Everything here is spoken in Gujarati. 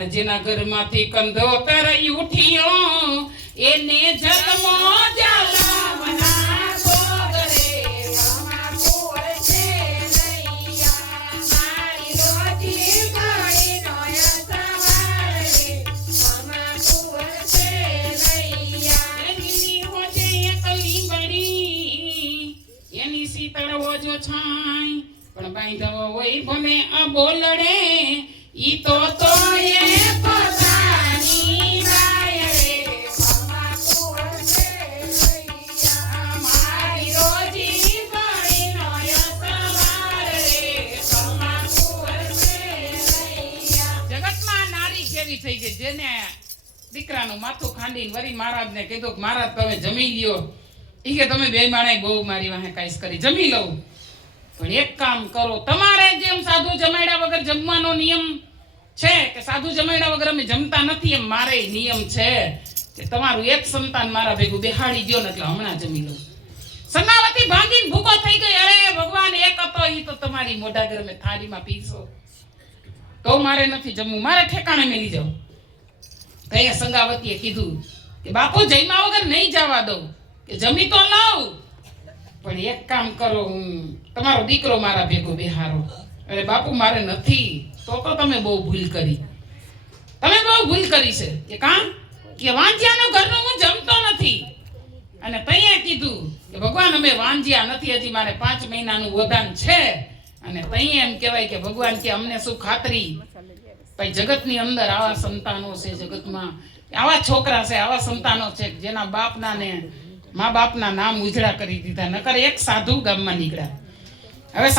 પણ જેના ઘરમાંથી કંધોતર ઉઠ્યો એને જન્મો જલાવના ભોગરે અમાકુર છે નૈયા મારી રોજી ઘડીનો સવારે અમાકુર છે નૈયા એની હોજે એકલી બળી એની શીતળ ઓજો છાય પણ બાંધવો હોય ભલે આ બોલડે ઈ તો એ પોતાની રાયડે અમાકુર છે નૈયા મારી રોજી ઘડીનો સવારે અમાકુર છે નૈયા જગતમાં નારી કેવી થઈ ગઈ જેને દીકરાનું માથું ખાંડીને વરી મહારાજને કીધું કે મહારાજ તમે જમી લ્યો ઈ કે તમે બે માણે બહુ મારી વાહે કાઈસ કરી જમી લઉં પણ એક કામ કરો તમારે જેમ સાધુ જમાડ્યા વગર જમવાનો નિયમ છે કે સાધુ જમાડ્યા વગર અમે જમતા નથી એમ મારે નિયમ છે કે તમારું એક સંતાન મારા ભેગું બેહાડી દ્યો ને એટલે હમણાં જમી લઉં સંગાવતી ભાંગીને ભૂકો થઈ ગઈ અરે ભગવાન એક હતો ઈ તો તમારી મોઢા ગરમે થાળીમાં પીશો તો મારે નથી જમવું મારે ઠેકાણે મેલી જાવ તઈએ સંગાવતીએ કીધું કે બાપુ જમ્યા વગર નહીં જવા દઉં કે જમી તો લઉં પણ એક કામ કરો તમારો દીકરો મારા ભેગો બેહારો અરે બાપુ મારે નથી તો તમે બહુ ભૂલ કરી તમે બહુ ભૂલ કરી છે કે કામ કે વાંજિયાનું ઘરનું હું જમતો નથી અને તઈએ કીધું કે ભગવાન અમે વાંજિયા નથી હજી મારે 5 મહિનાનું વદાન છે અને તઈએ એમ કહેવાય કે ભગવાન કે અમને શું ખાતરી ભાઈ જગતની અંદર આવા સંતાનો છે જગતમાં આવા છોકરા છે આવા સંતાનો છે જેના બાપના ને મા બાપના નામ ઉજળા કરી દીધા નકર એક સાધુ ગામમાં નીકળ્યા હવે